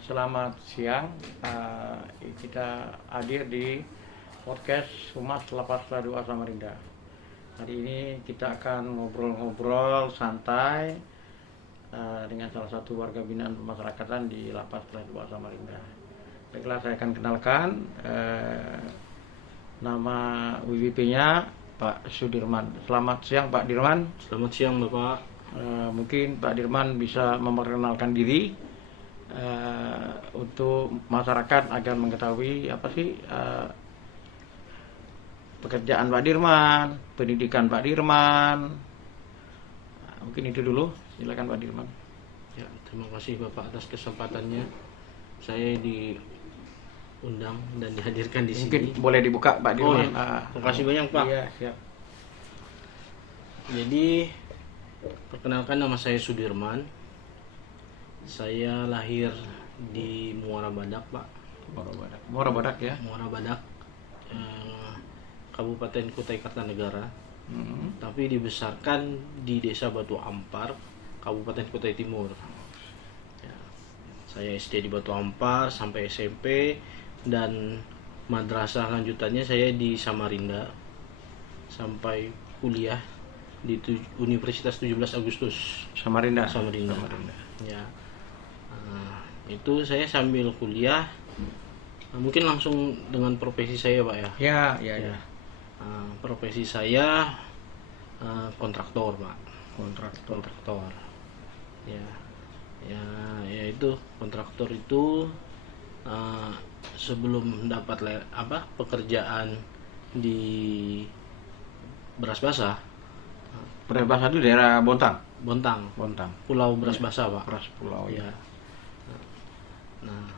Selamat siang. Kita hadir di podcast Humas Lapas Kelas 2 Samarinda. Hari ini kita akan ngobrol-ngobrol santai dengan salah satu warga binaan pemasyarakatan di Lapas Kelas 2 Samarinda. Baiklah, saya akan kenalkan nama WWP-nya Pak Sudirman. Selamat siang Pak Dirman. Selamat siang Bapak. Mungkin Pak Dirman bisa memperkenalkan diri untuk masyarakat agar mengetahui apa sih pekerjaan Pak Dirman, pendidikan Pak Dirman. Mungkin itu dulu, silakan Pak Dirman. Ya, terima kasih Bapak atas kesempatannya. Saya diundang dan dihadirkan di Mungkin sini. boleh dibuka Pak Dirman. Ya. Terima kasih banyak Pak. Iya, siap. Jadi perkenalkan, nama saya Sudirman. Saya lahir di Muara Badak Pak. Muara Badak ya. Muara Badak, Kabupaten Kutai Kartanegara. Tapi dibesarkan di Desa Batu Ampar, Kabupaten Kutai Timur. Ya, saya SD di Batu Ampar sampai SMP, dan madrasah lanjutannya saya di Samarinda sampai kuliah di Universitas 17 Agustus Samarinda. Ya, itu saya sambil kuliah. Mungkin langsung dengan profesi saya Pak ya. Ya. Profesi saya kontraktor Pak. Kontraktor. Ya, yaitu kontraktor itu sebelum dapat pekerjaan di Beras Basah. Beras Basah itu daerah Bontang. Pulau Beras Basah Pak. Beras Pulau ya. Nah,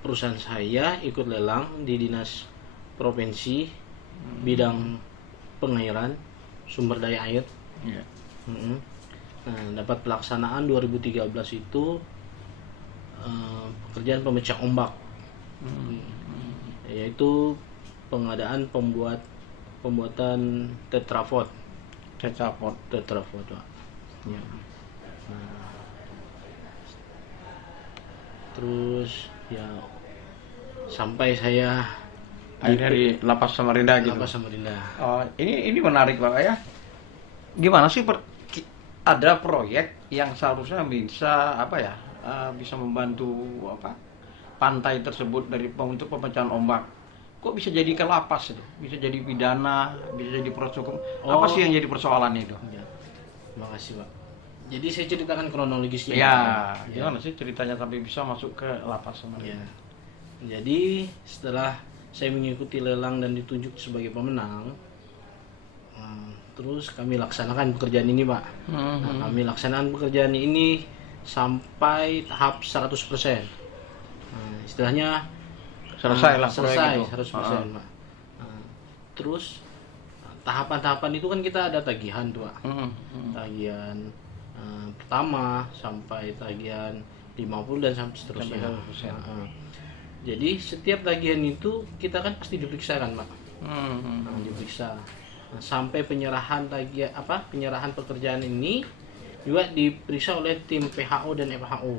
perusahaan saya ikut lelang di Dinas Provinsi bidang pengairan, sumber daya air. Ya. Nah, dapat pelaksanaan 2013 itu pekerjaan pemecah ombak, yaitu pengadaan pembuatan tetrapod Pak. Ya. Nah, terus ya sampai saya Akhirnya di Lapas Samarinda gitu. Lapas Samarinda. Oh, ini menarik Pak ya. Gimana sih ada proyek yang seharusnya bisa bisa membantu pantai tersebut untuk pemecahan ombak. Kok bisa jadi ke lapas itu? Bisa jadi pidana, bisa jadi proses hukum. Apa sih yang jadi persoalannya itu? Ya. Terima kasih Pak. Jadi saya ceritakan kronologisnya. Gimana sih ceritanya sampai bisa masuk ke Lapas Samarinda? Ya. Jadi setelah saya mengikuti lelang dan ditunjuk sebagai pemenang, terus kami laksanakan pekerjaan ini Pak. Kami laksanakan pekerjaan ini sampai tahap 100%. Istilahnya Selesai lah selesai proyek itu. 100% Pak. Terus tahapan-tahapan itu kan kita ada tagihan tuh Pak. Tagihan pertama sampai tagihan 50 dan sampai seterusnya. Jadi setiap tagihan itu kita kan pasti diperiksa kan Pak. Diperiksa. Sampai penyerahan penyerahan pekerjaan ini juga diperiksa oleh tim PHO dan FHO.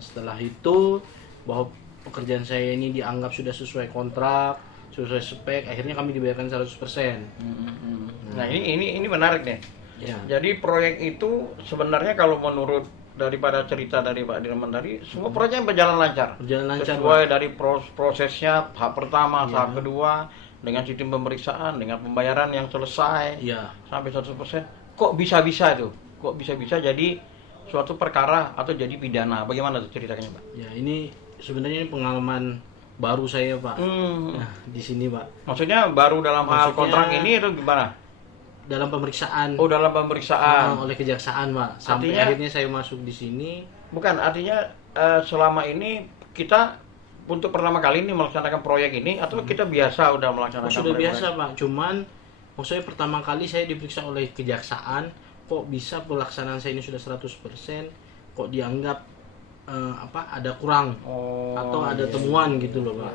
Setelah itu bahwa pekerjaan saya ini dianggap sudah sesuai kontrak, sesuai spek, akhirnya kami dibayarkan 100%. Nah, ini menarik nih. Ya. Jadi proyek itu sebenarnya kalau menurut daripada cerita dari Pak Dirman tadi, semua proyeknya berjalan lancar. Sesuai dari prosesnya, tahap pertama, tahap kedua, dengan sistem pemeriksaan, dengan pembayaran yang selesai sampai 100%. Kok bisa-bisa itu? Kok bisa-bisa jadi suatu perkara atau jadi pidana? Bagaimana tuh ceritanya Pak? Ya, ini sebenarnya pengalaman baru saya Pak. Nah, di sini Pak. Maksudnya baru dalam hal kontrak ini atau gimana? Dalam pemeriksaan. Oh, dalam pemeriksaan oleh kejaksaan Pak. Sampai akhirnya saya masuk di sini. Bukan, artinya selama ini kita untuk pertama kali ini melaksanakan proyek ini atau kita biasa udah melaksanakan sudah proyek? Biasa Pak, cuman maksudnya pertama kali saya diperiksa oleh kejaksaan, kok bisa pelaksanaan saya ini sudah 100%, kok dianggap ada kurang atau ada temuan gitu loh Pak.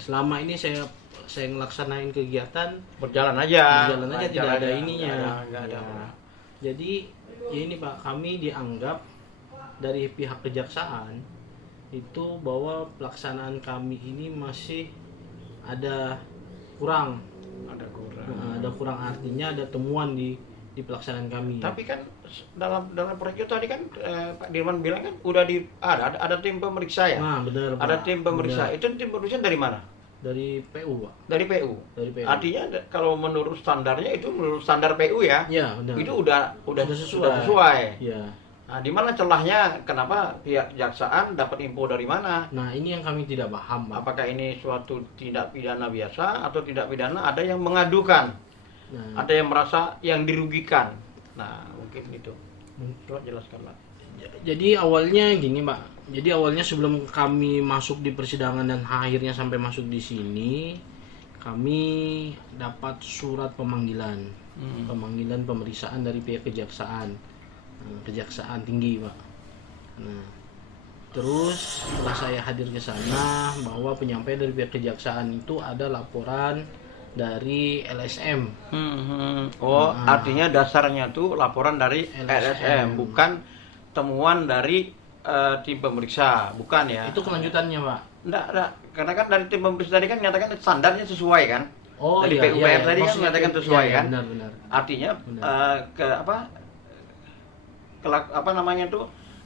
Selama ini saya ngelaksanain kegiatan berjalan aja tidak ada ininya. Nggak ada. Jadi ya ini Pak, kami dianggap dari pihak kejaksaan itu bahwa pelaksanaan kami ini masih ada kurang. Ada kurang artinya ada temuan di pelaksanaan kami. Tapi kan dalam proyek itu tadi kan Pak Dirman bilang kan udah ada tim pemeriksa ya. Nah, benar. Ada tim pemeriksa. Benar. Itu tim pemeriksa dari mana? Dari PU, Pak. Dari PU. Artinya kalau menurut standarnya itu menurut standar PU ya. Iya, benar. Itu udah sesuai. Iya. Nah, di mana celahnya? Kenapa pihak kejaksaan dapat info dari mana? Nah, ini yang kami tidak paham, Pak. Apakah ini suatu tindak pidana biasa atau tindak pidana ada yang mengadukan? Nah, ada yang merasa yang dirugikan. Nah, mungkin itu. Coba jelaskanlah. Jadi awalnya gini, Pak. Jadi awalnya sebelum kami masuk di persidangan dan akhirnya sampai masuk di sini, kami dapat surat pemanggilan. Pemanggilan pemeriksaan dari pihak Kejaksaan Tinggi, Pak. Nah, terus setelah saya hadir ke sana, bahwa penyampaian dari pihak kejaksaan itu ada laporan dari LSM. Oh, artinya dasarnya tuh laporan dari LSM, bukan temuan dari tim pemeriksa, bukan ya? Itu kelanjutannya, Pak. Enggak. Karena kan dari tim pemeriksa tadi kan nyatakan standarnya sesuai kan? Oh, dari iya, PUPR iya. tadi kan menyatakan sesuai kan? Benar. Artinya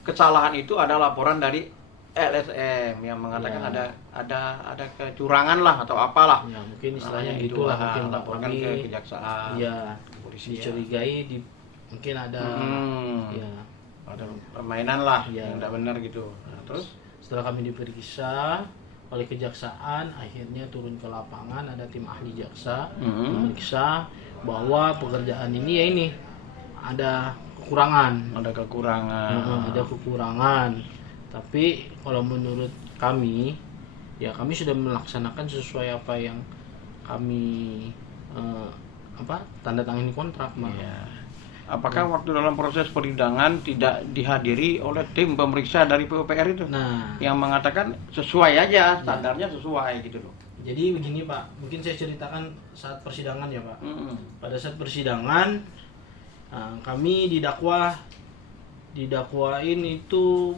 kesalahan itu ada laporan dari LSM yang mengatakan ada kecurangan lah atau apalah. Ya, mungkin istilahnya gitulah, mungkin laporkan ke kejaksaan. Ya, dicurigai mungkin ada ada permainan lah yang tidak benar gitu. Nah, terus setelah kami diperiksa oleh kejaksaan, akhirnya turun ke lapangan, ada tim ahli jaksa memeriksa bahwa pekerjaan ini ada kekurangan. Ada kekurangan. Tapi kalau menurut kami, ya kami sudah melaksanakan sesuai apa yang kami tanda tangani kontrak, Pak. Ya. Apakah waktu dalam proses persidangan tidak dihadiri oleh tim pemeriksa dari PUPR itu? Nah, yang mengatakan sesuai aja, standarnya sesuai gitu loh. Jadi begini, Pak, mungkin saya ceritakan saat persidangan ya, Pak. Pada saat persidangan kami didakwain itu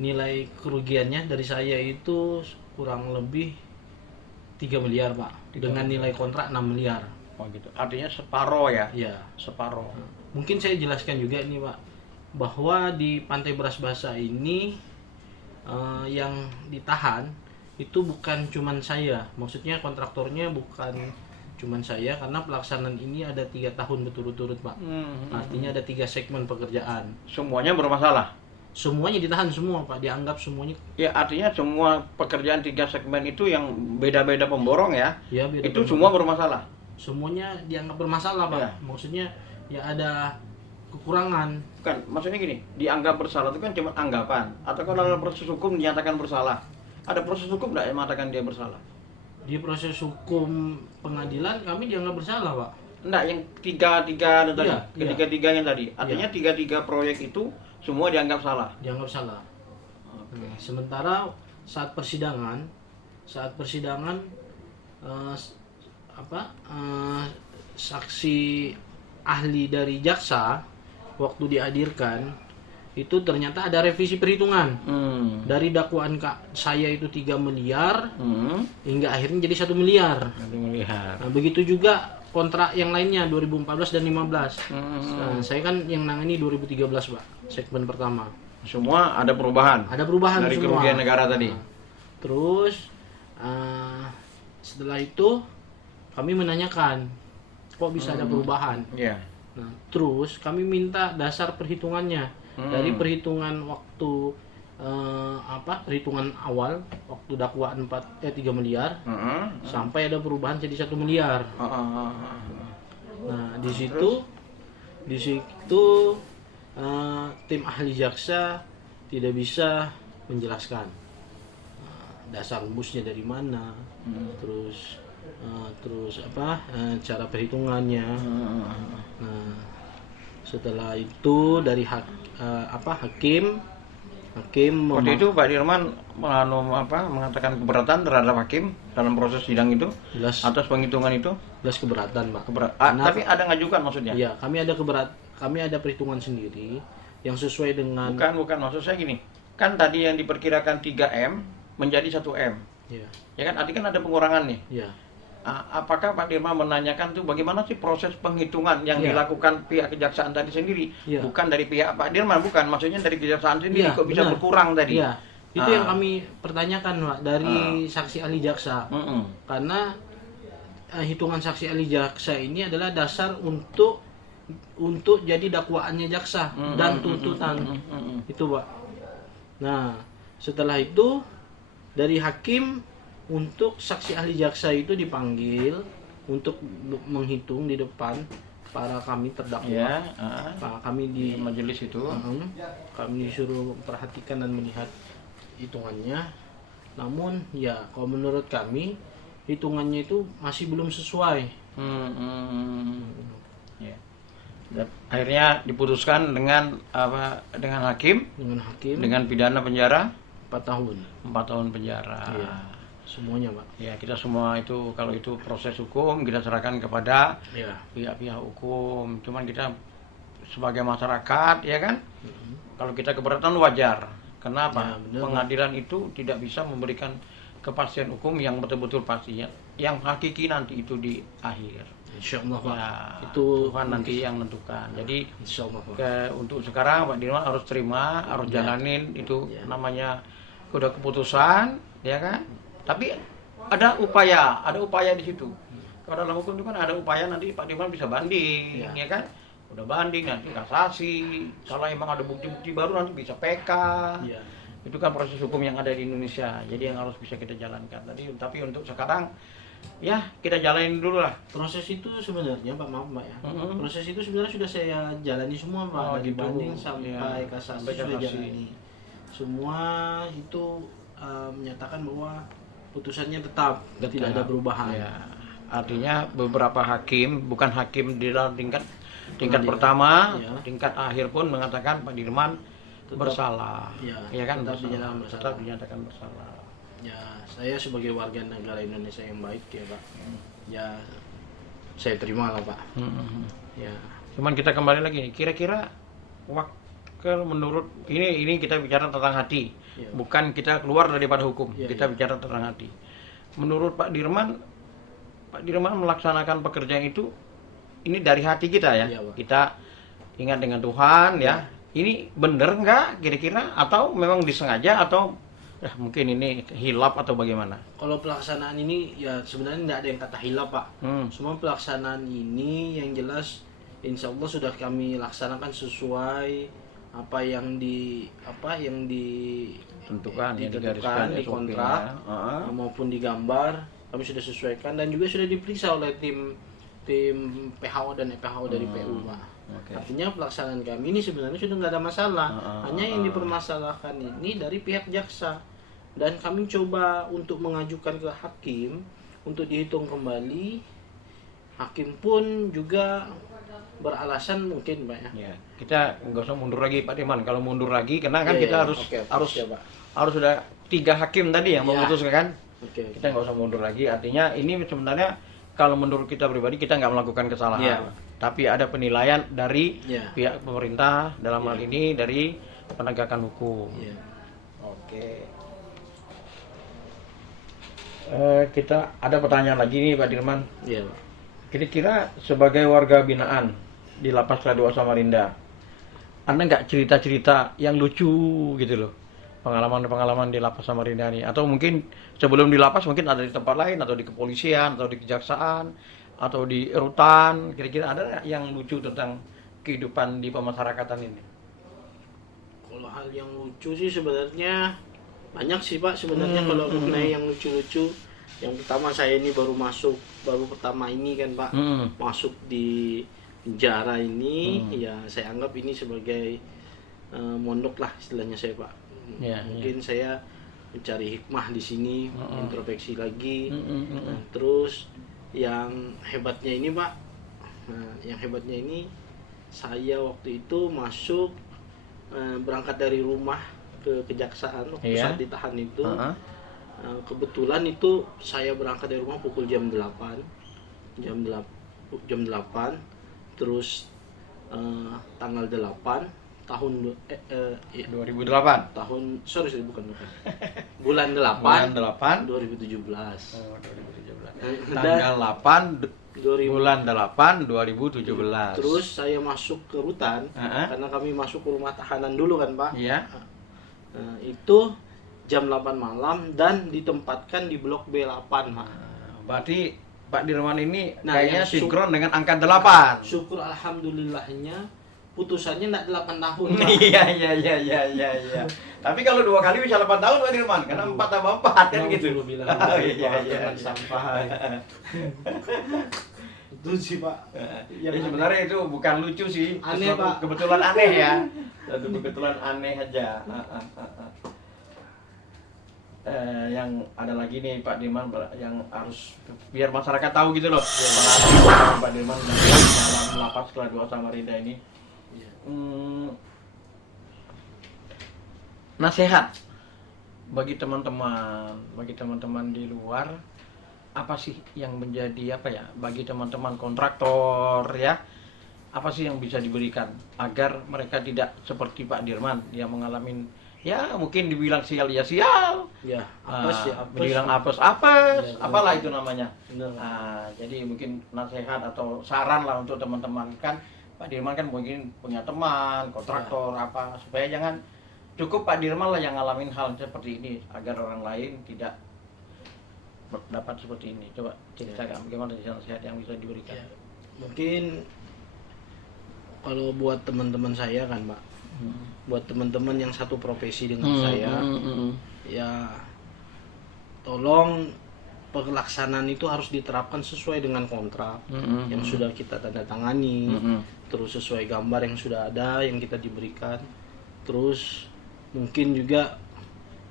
nilai kerugiannya dari saya itu kurang lebih 3 miliar, Pak. Dengan nilai kontrak 6 miliar. Oh gitu. Artinya separoh ya? Iya. Separoh. Mungkin saya jelaskan juga ini, Pak, bahwa di Pantai Beras Basah ini yang ditahan itu bukan cuman saya. Maksudnya kontraktornya bukan cuman saya, karena pelaksanaan ini ada 3 tahun berturut-turut, Pak. Artinya ada 3 segmen pekerjaan. Semuanya bermasalah? Semuanya ditahan semua, Pak. Dianggap semuanya. Ya, artinya semua pekerjaan 3 segmen itu yang beda-beda pemborong ya? Ya, beda itu semua bermasalah? Semuanya dianggap bermasalah, Pak. Ya. Maksudnya ya ada kekurangan. Kan, maksudnya gini, dianggap bersalah itu kan cuma anggapan. Atau kalau dalam proses hukum dinyatakan bersalah. Ada proses hukum nggak yang mengatakan dia bersalah? Di proses hukum pengadilan kami dianggap bersalah, Pak. Enggak, yang tiga tadi, ketiga-tiganya tadi. Artinya 3 proyek itu semua dianggap salah. Dianggap salah. Okay. Nah, sementara saat persidangan saksi ahli dari jaksa waktu dihadirkan itu ternyata ada revisi perhitungan dari dakwaan saya itu 3 miliar hingga akhirnya jadi 1 miliar. Nah, begitu juga kontrak yang lainnya 2014 dan 2015. Nah, saya kan yang nangani 2013, Pak, segmen pertama. Semua ada perubahan. Ada perubahan dari semua. Kerugian negara tadi. Nah, terus setelah itu kami menanyakan kok bisa ada perubahan. Yeah. Nah, terus kami minta dasar perhitungannya dari perhitungan waktu perhitungan awal waktu dakwaan 3 miliar sampai ada perubahan jadi 1 miliar. Nah, di situ tim ahli jaksa tidak bisa menjelaskan dasar rumusnya dari mana, terus cara perhitungannya. Nah, setelah itu dari hakim waktu itu Pak Dirman mengatakan keberatan terhadap hakim dalam proses sidang itu atas penghitungan itu. Jelas keberatan, Pak. Tapi ada ngajukan maksudnya? Iya, kami ada perhitungan sendiri yang sesuai dengan bukan maksud saya gini. Kan tadi yang diperkirakan 3M menjadi 1M. ya. Ya kan artinya kan ada pengurangan nih. Ya. Apakah Pak Dirman menanyakan tuh bagaimana sih proses penghitungan yang dilakukan pihak kejaksaan tadi sendiri, bukan dari pihak Pak Dirman, bukan maksudnya dari kejaksaan sendiri kok bisa berkurang tadi? Iya, itu yang kami pertanyakan Pak dari saksi ahli jaksa, karena hitungan saksi ahli jaksa ini adalah dasar untuk jadi dakwaannya jaksa dan tuntutan itu Pak. Nah setelah itu dari hakim untuk saksi ahli jaksa itu dipanggil untuk menghitung di depan para kami terdakwa. Kami di majelis itu. Kami disuruh perhatikan dan melihat hitungannya. Namun ya kalau menurut kami hitungannya itu masih belum sesuai. Ya. Dan akhirnya diputuskan dengan hakim dengan pidana penjara 4 tahun. 4 tahun penjara. Iya. Semuanya Pak. Ya kita semua itu kalau itu proses hukum kita serahkan kepada pihak-pihak hukum. Cuman kita sebagai masyarakat ya kan, kalau kita keberatan wajar. Kenapa? Ya, pengadilan itu tidak bisa memberikan kepastian hukum yang betul-betul pasti, yang hakiki nanti itu di akhir. Insyaallah Pak. Ya, itu Tuhan nanti yang menentukan. Jadi insyaallah Pak. Untuk sekarang Pak Dirman harus terima, harus jalanin itu namanya udah keputusan, ya kan? Tapi ada upaya di situ. Kalau dalam hukum itu kan ada upaya nanti Pak Dirman bisa banding, ya kan? Udah banding nanti kasasi. Kalau emang ada bukti-bukti baru nanti bisa PK. Itu kan proses hukum yang ada di Indonesia. Jadi yang harus bisa kita jalankan. Tapi untuk sekarang ya kita jalanin dulu lah. Proses itu sebenarnya Pak, maaf Pak ya. Proses itu sebenarnya sudah saya jalani semua Pak, dari banding sampai kasasi sudah jalani. Semua itu menyatakan bahwa putusannya tetap tidak ada perubahan. Ya. Artinya beberapa hakim, bukan hakim di dalam tingkat pertama, tingkat akhir pun mengatakan Pak Dirman bersalah. Ya kan, tetap dinyatakan bersalah. Ya, saya sebagai warga negara Indonesia yang baik ya Pak. Ya, saya terima lah Pak. Ya. Cuman kita kembali lagi, kira-kira menurut ini kita bicara tentang hati. Bukan kita keluar daripada hukum, kita bicara tentang hati. Menurut Pak Dirman melaksanakan pekerjaan itu ini dari hati kita ya. Kita ingat dengan Tuhan ya. Ini benar nggak kira-kira atau memang disengaja atau mungkin ini hilap atau bagaimana? Kalau pelaksanaan ini ya sebenarnya tidak ada yang kata hilap Pak. Semua pelaksanaan ini yang jelas insya Allah sudah kami laksanakan sesuai apa yang ditentukan di kontrak maupun di gambar kami sudah sesuaikan dan juga sudah diperiksa oleh tim PHO dan EPHO dari PU Pak. Artinya pelaksanaan kami ini sebenarnya sudah nggak ada masalah. Hanya yang dipermasalahkan ini dari pihak jaksa dan kami coba untuk mengajukan ke hakim untuk dihitung kembali. Hakim pun juga beralasan mungkin Pak ya. Kita nggak usah mundur lagi Pak Dirman. Kalau mundur lagi karena kan kita harus sudah 3 hakim tadi yang memutuskan kan. Kita nggak usah mundur lagi. Artinya ini sebenarnya kalau menurut kita pribadi kita nggak melakukan kesalahan. Tapi ada penilaian dari pihak pemerintah dalam hal ini dari penegakan hukum. Kita ada pertanyaan lagi nih Pak Dirman. Kira-kira sebagai warga binaan di Lapas Kelas 2 Samarinda, Anda nggak cerita-cerita yang lucu gitu loh, pengalaman-pengalaman di Lapas Samarinda ini, atau mungkin sebelum di lapas mungkin ada di tempat lain atau di kepolisian atau di kejaksaan atau di rutan, kira-kira ada yang lucu tentang kehidupan di pemasyarakatan ini? Kalau hal yang lucu sih sebenarnya banyak sih Pak sebenarnya. Kalau mengenai yang lucu-lucu, yang pertama saya ini baru pertama ini kan Pak, masuk di penjara ini, ya saya anggap ini sebagai mondok lah istilahnya saya Pak. Mungkin saya mencari hikmah di sini, introspeksi lagi. Terus yang hebatnya ini Pak, saya waktu itu masuk berangkat dari rumah ke kejaksaan waktu saat ditahan itu. Kebetulan itu saya berangkat dari rumah pukul jam 8. Terus tanggal 8 tahun 2008. tahun sorry bukan bulan 8 Bulan 8 2017. Oh, 2017. Dan- Tanggal 8 2000. bulan 8 2017. Terus saya masuk ke rutan karena kami masuk ke rumah tahanan dulu kan Pak. Iya. Itu jam 8 malam dan ditempatkan di blok B8 Pak. Berarti Pak Dirman ini Nah, kayaknya yang sinkron dengan angka 8. Syukur alhamdulillahnya putusannya enggak 8 tahun Pak. Iya. Tapi kalau 2 kali bisa 8 tahun Pak Dirman, karena 4 tambah 4 kan gitu. Bilang, Iya. jangan sampai. Itu sih Pak. Jadi sebenarnya itu bukan lucu sih, Aneh, sesuatu Pak. kebetulan aneh ya. Satu kebetulan aneh aja. Yang ada lagi nih Pak Dirman yang harus biar masyarakat tahu gitu loh. Pengalaman Pak Dirman dalam lapas kelas 2 Samarinda ini. Nasihat bagi teman-teman di luar, apa sih yang menjadi bagi teman-teman kontraktor ya, apa sih yang bisa diberikan agar mereka tidak seperti Pak Dirman yang mengalami ya mungkin dibilang sial ya sial, dibilang apes Ya, apalah itu namanya. Benar. Jadi mungkin nasihat atau saran lah untuk teman-teman, kan Pak Dirman kan mungkin punya teman kontraktor apa, supaya jangan cukup Pak Dirman lah yang ngalamin hal seperti ini agar orang lain tidak dapat seperti ini. Coba ceritakan bagaimana nasihat yang bisa diberikan. Mungkin kalau buat teman-teman saya kan Pak, buat teman-teman yang satu profesi dengan saya, ya tolong pelaksanaan itu harus diterapkan sesuai dengan kontrak yang sudah kita tanda tangani, terus sesuai gambar yang sudah ada yang kita diberikan. Terus mungkin juga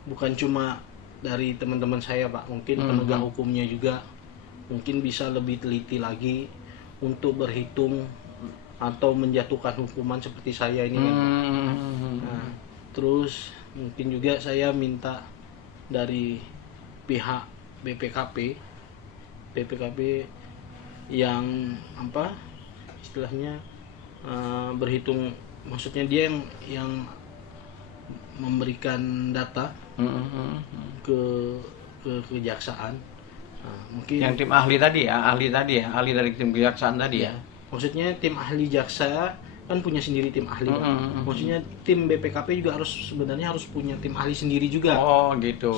bukan cuma dari teman-teman saya Pak, mungkin penegak hukumnya juga mungkin bisa lebih teliti lagi untuk berhitung atau menjatuhkan hukuman seperti saya ini kan. Nah, terus mungkin juga saya minta dari pihak BPKP yang istilahnya berhitung, maksudnya dia yang memberikan data ke kejaksaan. Nah, mungkin Yang tim ahli tadi ya, ahli dari tim kejaksaan tadi ya. Maksudnya tim ahli jaksa kan punya sendiri tim ahli. Maksudnya tim BPKP juga sebenarnya harus punya tim ahli sendiri juga. Oh gitu.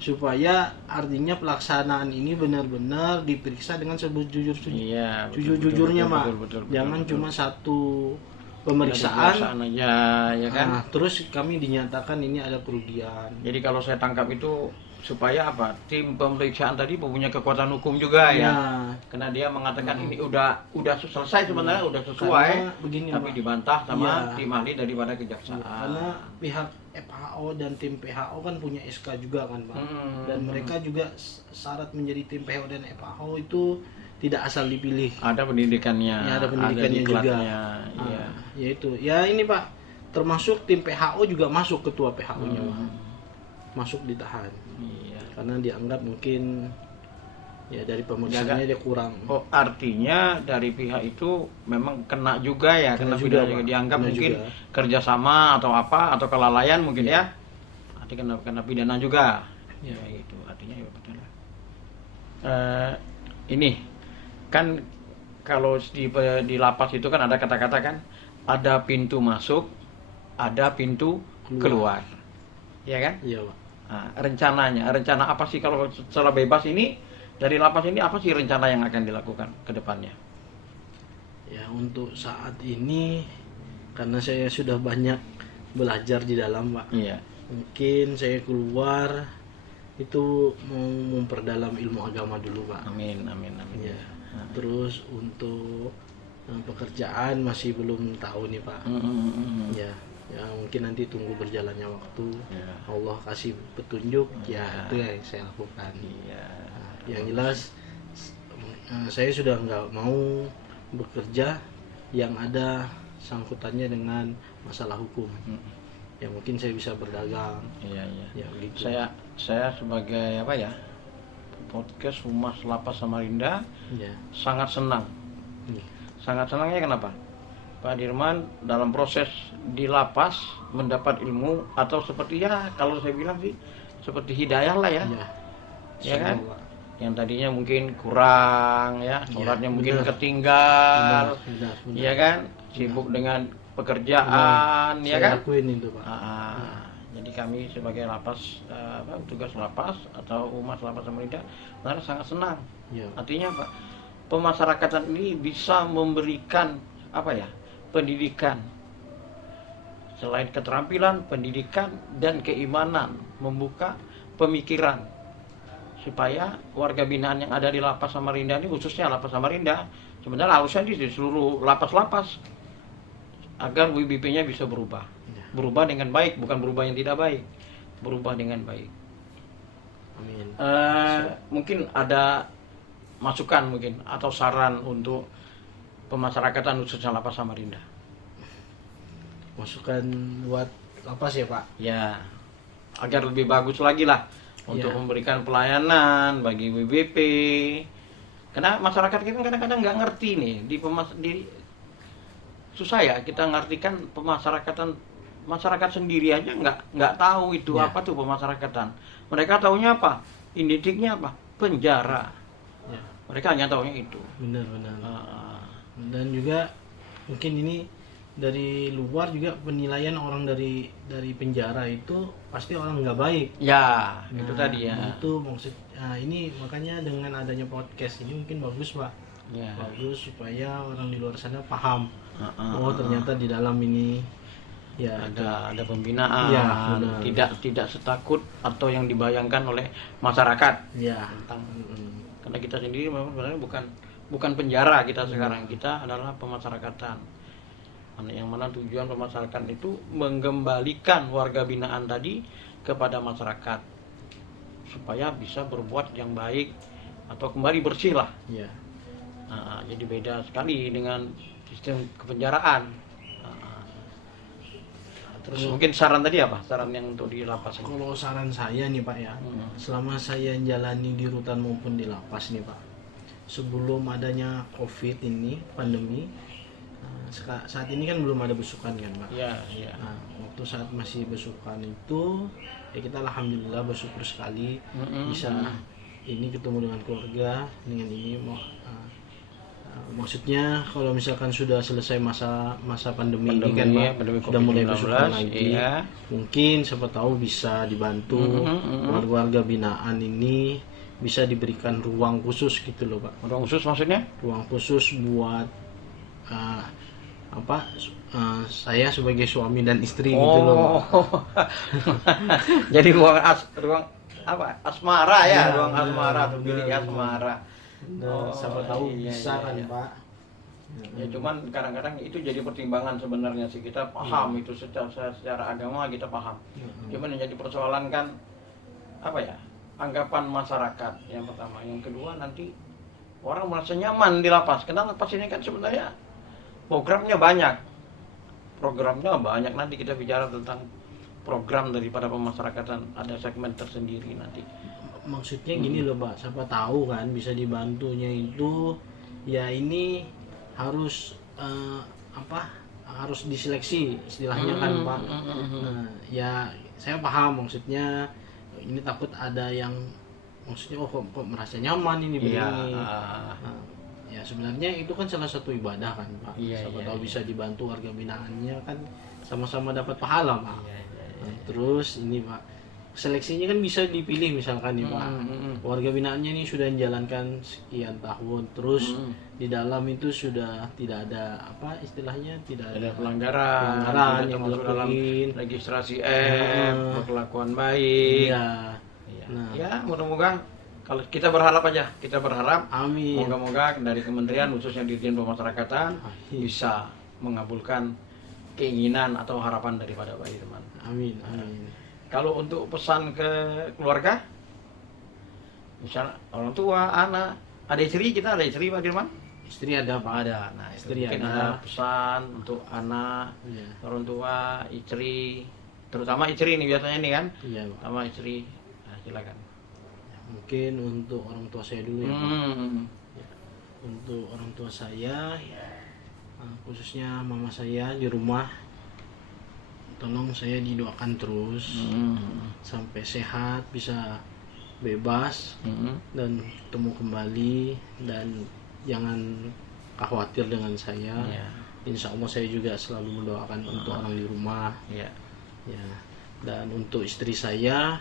Supaya artinya pelaksanaan ini benar-benar diperiksa dengan jujur-jujurnya, Mak. Jangan cuma satu pemeriksaan aja ya kan. Terus kami dinyatakan ini ada kerugian. Jadi kalau saya tangkap itu supaya tim pemeriksaan tadi punya kekuatan hukum juga ya. Karena dia mengatakan ini udah selesai sebenarnya, udah sesuai, begini, tapi dibantah sama tim ahli daripada kejaksaan. Karena pihak FHO dan tim PHO kan punya SK juga kan, Pak. Dan mereka juga syarat menjadi tim PHO dan FHO itu tidak asal dipilih. Ada pendidikannya. Ya, ada pendidikannya juga. Ya itu. Ya ini Pak, termasuk tim PHO juga masuk, ketua PHO-nya Pak. Masuk ditahan. Iya. Karena dianggap mungkin ya dari pemeriksaannya dia kurang. Oh, artinya dari pihak itu memang kena juga ya, kena juga dianggap mungkin kerjasama atau apa, atau kelalaian mungkin ya. Artinya kena pidana juga. Ya itu artinya ya betul. Ini kan kalau di lapas itu kan ada kata-kata kan, ada pintu masuk, ada pintu keluar. Ya kan? Iya, Pak. Nah, rencana apa sih kalau setelah bebas ini dari lapas ini, apa sih rencana yang akan dilakukan ke depannya? Ya untuk saat ini karena saya sudah banyak belajar di dalam, Pak. Iya. Mungkin saya keluar itu mau memperdalam ilmu agama dulu, Pak. Amin. Ya. Terus untuk pekerjaan masih belum tahu nih, Pak. Ya mungkin nanti tunggu berjalannya waktu. Allah kasih petunjuk, itu yang saya lakukan. Yang jelas saya sudah nggak mau bekerja yang ada sangkutannya dengan masalah hukum. Ya mungkin saya bisa berdagang. Ya gitu. Saya sebagai podcast Humas Lapas Samarinda sangat senang. Sangat senangnya kenapa? Pak Dirman dalam proses di lapas mendapat ilmu atau seperti ya kalau saya bilang sih seperti hidayah lah ya. Ya kan? Pak. Yang tadinya mungkin kurang ya, sholatnya mungkin benar. ketinggal. Benar. Ya kan? Sibuk dengan pekerjaan ya Saya kan? lakuin itu, Pak. Jadi kami sebagai lapas tugas lapas atau umat lapas Samarinda sebenarnya sangat senang. Ya. Artinya apa? Pemasyarakatan ini bisa memberikan apa ya? Pendidikan. Selain keterampilan, pendidikan dan keimanan, membuka pemikiran supaya warga binaan yang ada di lapas Samarinda ini, khususnya lapas Samarinda, sebenarnya harusnya di seluruh lapas-lapas agar WBP-nya bisa berubah. Berubah dengan baik, bukan berubah yang tidak baik, berubah dengan baik. Amin. Mungkin ada masukan mungkin atau saran untuk pemasyarakatan khususnya lapas Samarinda. Masukan buat lapas ya, Pak? Ya, agar lebih bagus lagi lah untuk memberikan pelayanan bagi WBP. Karena masyarakat kita kadang-kadang nggak ngerti nih susah ya kita ngartikan pemasyarakatan. Masyarakat sendiri aja nggak tahu itu apa tuh pemasyarakatan. Mereka taunya apa? Indiknya apa? Penjara. Ya. Mereka hanya taunya itu. Benar. Dan juga mungkin ini dari luar juga penilaian orang dari penjara itu pasti orang nggak baik. Ya, itu tadi ya. Itu maksud. Nah, ini makanya dengan adanya podcast ini mungkin bagus, Pak. Ya. Bagus supaya orang di luar sana paham. Oh, ternyata di dalam ini ya ada pembinaan, tidak setakut atau yang dibayangkan oleh masyarakat. Ya. Karena kita sendiri memang sebenarnya bukan penjara kita sekarang, kita adalah pemasyarakatan. Yang mana tujuan pemasyarakatan itu menggembalikan warga binaan tadi kepada masyarakat supaya bisa berbuat yang baik atau kembali bersih lah. Ya. Jadi beda sekali dengan sistem kepenjaraan. Terus mungkin saran tadi apa? Saran yang untuk di lapas ini? Kalau saran saya nih, Pak ya, selama saya jalani di rutan maupun di lapas nih, Pak, sebelum adanya COVID ini, pandemi, saat ini kan belum ada besukan kan, Pak? Iya. Nah, waktu saat masih besukan itu, ya kita alhamdulillah bersyukur sekali bisa ini ketemu dengan keluarga, dengan ini maksudnya kalau misalkan sudah selesai masa pandemi ini kan, Pak, sudah mulai besukan lagi, mungkin siapa tahu bisa dibantu warga binaan ini bisa diberikan ruang khusus gitu loh, Pak. Ruang khusus maksudnya? Ruang khusus buat saya sebagai suami dan istri gitu loh, Pak. Jadi ruang asmara ya, ruang asmara, bilik asmara. Siapa tahu bisa kan, Pak. Ya cuman kadang-kadang itu jadi pertimbangan sebenarnya sih, kita paham itu secara agama kita paham. Cuman yang jadi persoalan kan apa ya? Anggapan masyarakat yang pertama, yang kedua nanti orang merasa nyaman di lapas. Karena lapas ini kan sebenarnya programnya banyak. Nanti kita bicara tentang program daripada pemasyarakatan, ada segmen tersendiri nanti. Maksudnya gini loh, Pak, siapa tahu kan bisa dibantunya itu ya ini harus harus diseleksi istilahnya kan, Pak. Nah, ya saya paham maksudnya ini takut ada yang maksudnya kok merasa nyaman ini begini. Ya sebenarnya itu kan salah satu ibadah kan, Pak. Siapa tahu bisa dibantu warga binaannya kan sama-sama dapat pahala, Pak. Nah, terus ini, Pak, seleksinya kan bisa dipilih misalkan nih, Pak, warga binaannya ini sudah menjalankan sekian tahun, terus di dalam itu sudah tidak ada tidak ada pelanggaran yang dilakukan, registrasi perlakuan baik. Nah, ya mudah-mudahan kalau kita berharap amin, moga-moga dari kementerian khususnya Dirjen Pemasyarakatan bisa mengabulkan keinginan atau harapan daripada Pak Dirman. Amin. Kalau untuk pesan ke keluarga, misalnya orang tua, anak, ada istri Pak Dirman? Istri ada, Pak. Ada. Nah, istri ada pesan untuk anak, orang tua, istri, terutama istri ini biasanya nih kan? Iya, Pak. Sama istri. Nah, silakan. Mungkin untuk orang tua saya dulu ya, Pak. Untuk orang tua saya khususnya mama saya di rumah, tolong saya didoakan terus sampai sehat, bisa bebas dan temu kembali, dan jangan khawatir dengan saya. Insya Allah saya juga selalu mendoakan untuk orang di rumah. Ya. Dan untuk istri saya,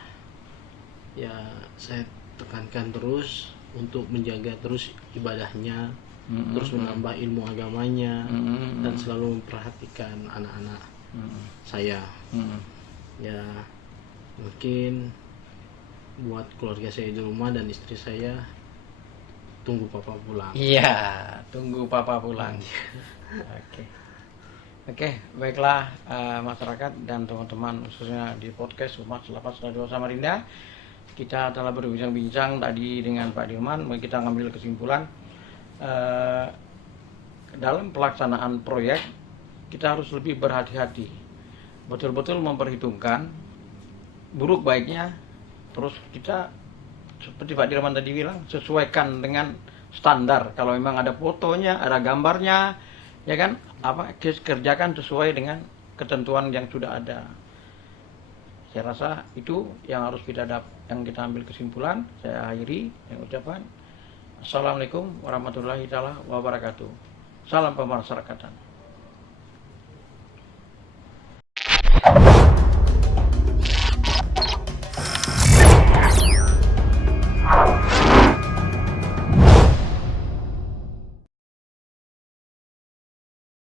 ya saya tekankan terus untuk menjaga terus ibadahnya, terus menambah ilmu agamanya, dan selalu memperhatikan anak-anak saya. Ya mungkin buat keluarga saya di rumah dan istri saya, tunggu papa pulang. Iya, tunggu papa pulang. Oke, baiklah masyarakat dan teman-teman khususnya di podcast Humas Lapas Radio Samarinda. Kita telah berbincang-bincang tadi dengan Pak Dirman. Kita ngambil kesimpulan dalam pelaksanaan proyek kita harus lebih berhati-hati, betul-betul memperhitungkan buruk baiknya. Terus kita seperti Pak Dirman tadi bilang, sesuaikan dengan standar. Kalau memang ada fotonya, ada gambarnya, ya kan, kerjakan sesuai dengan ketentuan yang sudah ada. Saya rasa itu yang harus kita ambil kesimpulan. Saya akhiri dengan ucapan Assalamualaikum warahmatullahi wabarakatuh. Salam pemasyarakatan.